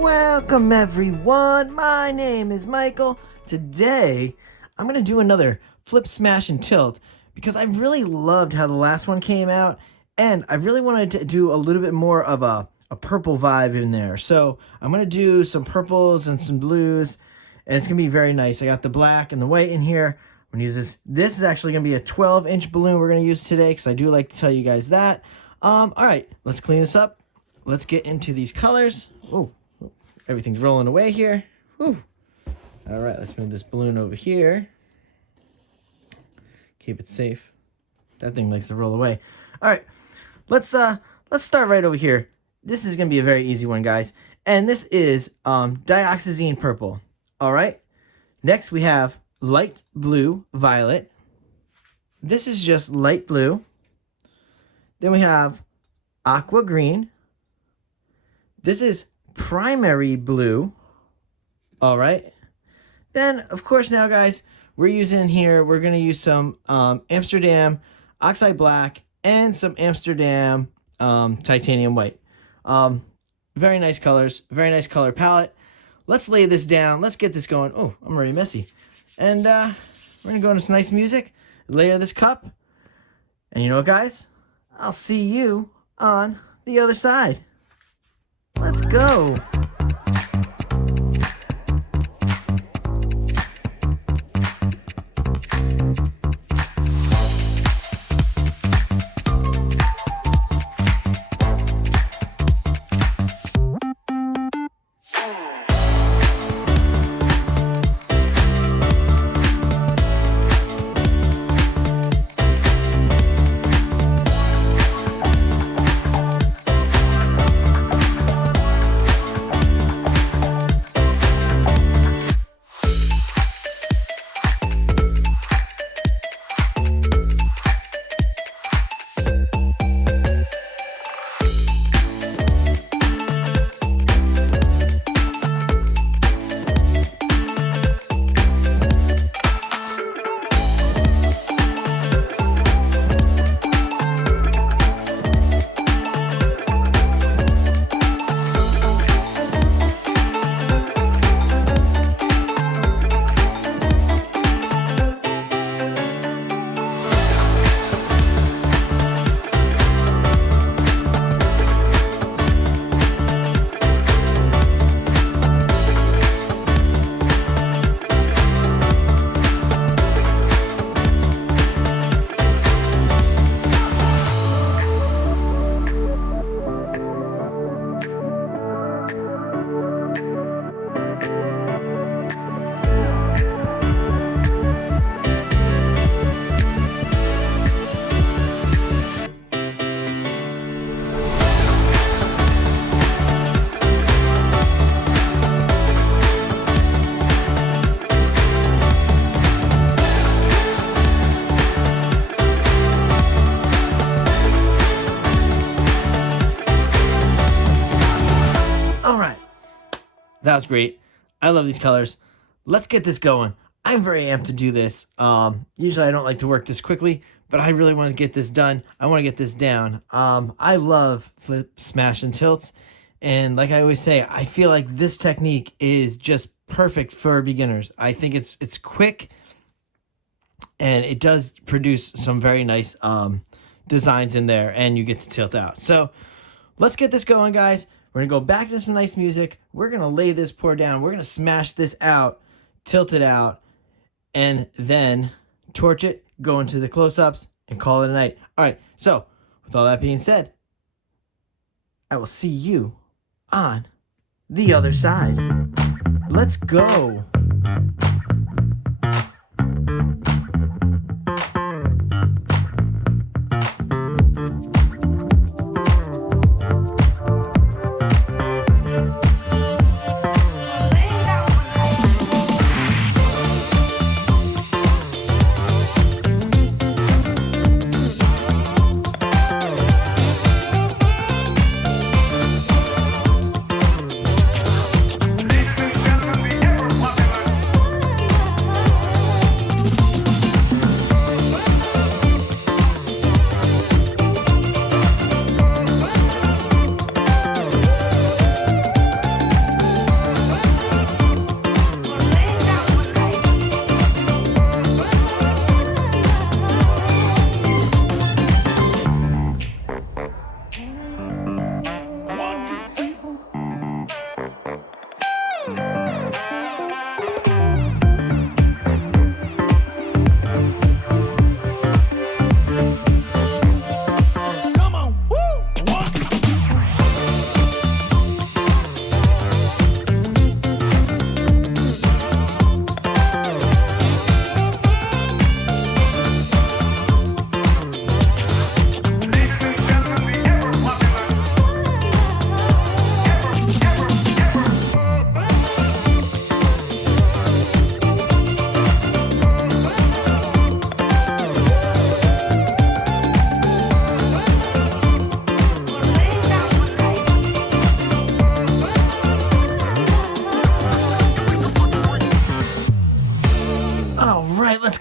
Welcome everyone, my name is Michael. Today, I'm going to do another flip, smash, and tilt because I really loved how the last one came out and I really wanted to do a little bit more of a purple vibe in there. So I'm going to do some purples and some blues and it's going to be very nice. I got the black and the white in here. I'm going to use this. This is actually going to be a 12-inch balloon we're going to use today because I do like to tell you guys that. All right, let's clean this up. Let's get into these colors. Oh. Everything's rolling away here. Whew. All right, let's move this balloon over here. Keep it safe. That thing likes to roll away. All right, let's start right over here. This is gonna be a very easy one, guys. And this is dioxazine purple. All right. Next we have light blue violet. This is just light blue. Then we have aqua green. This is primary blue. All right, then of course now guys we're gonna use some Amsterdam oxide black and some Amsterdam titanium white. Very nice colors, very nice color palette. Let's lay this down, let's get this going. Oh, I'm already messy. And we're gonna go into some nice music, layer this cup, and you know what guys, I'll see you on the other side. Let's go. That was great. I love these colors. Let's get this going. I'm very amped to do this. Usually I don't like to work this quickly, but I really want to get this done. I want to get this down. I love flip, smash, and tilts. And like I always say, I feel like this technique is just perfect for beginners. I think it's quick and it does produce some very nice designs in there and you get to tilt out. So let's get this going, guys. We're going to go back to some nice music. We're going to lay this pour down. We're going to smash this out, tilt it out, and then torch it, go into the close-ups, and call it a night. All right, so with all that being said, I will see you on the other side. Let's go.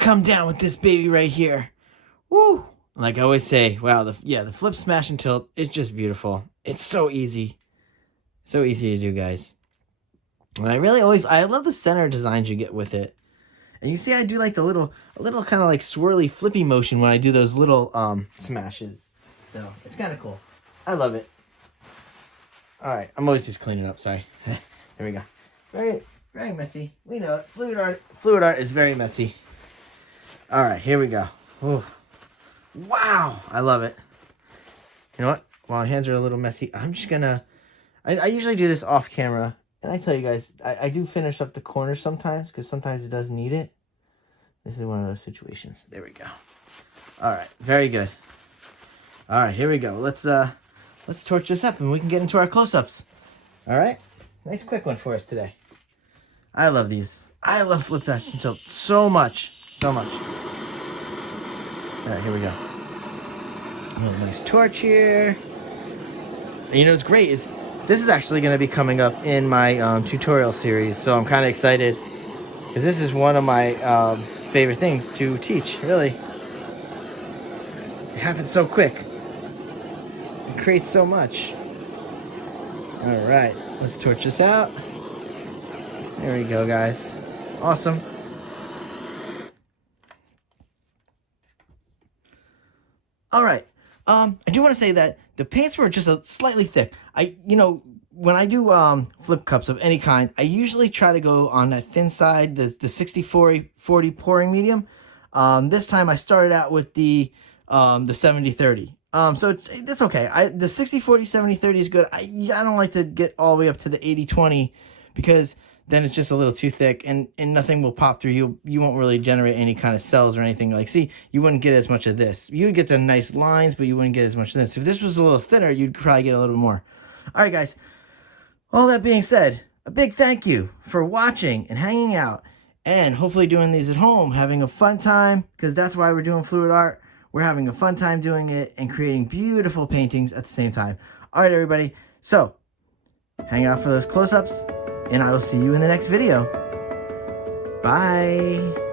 come down with this baby right here. Woo! Like I always say, wow, the flip, smash, and tilt, it's just beautiful. It's so easy. So easy to do, guys. And I love the center designs you get with it. And you see I do like a little kind of like swirly flippy motion when I do those little smashes. So it's kind of cool. I love it. All right, I'm always just cleaning up, sorry. There we go. Very, very messy. We know it. Fluid art is very messy. All right, here we go. Ooh. Wow, I love it. You know what? While my hands are a little messy, I'm just gonna, I usually do this off camera. And I tell you guys, I do finish up the corners sometimes, because sometimes it does need it. This is one of those situations. There we go. All right, very good. All right, here we go. Let's torch this up, and we can get into our close-ups. All right, nice quick one for us today. I love these. I love flip dash and tilt so much, so much. All right, here we go. A little nice torch here. And you know what's great is this is actually going to be coming up in my tutorial series, so I'm kind of excited because this is one of my favorite things to teach, really. It happens so quick. It creates so much. All right, let's torch this out. There we go, guys. Awesome. All right. I do want to say that the paints were just slightly thick. When I do flip cups of any kind, I usually try to go on that thin side, the 60-40 pouring medium. This time I started out with the 70-30. So it's okay. The 60-40, 70-30 is good. I don't like to get all the way up to the 80-20 because then it's just a little too thick and nothing will pop through. You won't really generate any kind of cells or anything. Like, see, you wouldn't get as much of this. You would get the nice lines, but you wouldn't get as much of this. If this was a little thinner, you'd probably get a little bit more. All right, guys. All that being said, a big thank you for watching and hanging out and hopefully doing these at home, having a fun time, because that's why we're doing fluid art. We're having a fun time doing it and creating beautiful paintings at the same time. All right, everybody. So, hang out for those close-ups. And I will see you in the next video. Bye.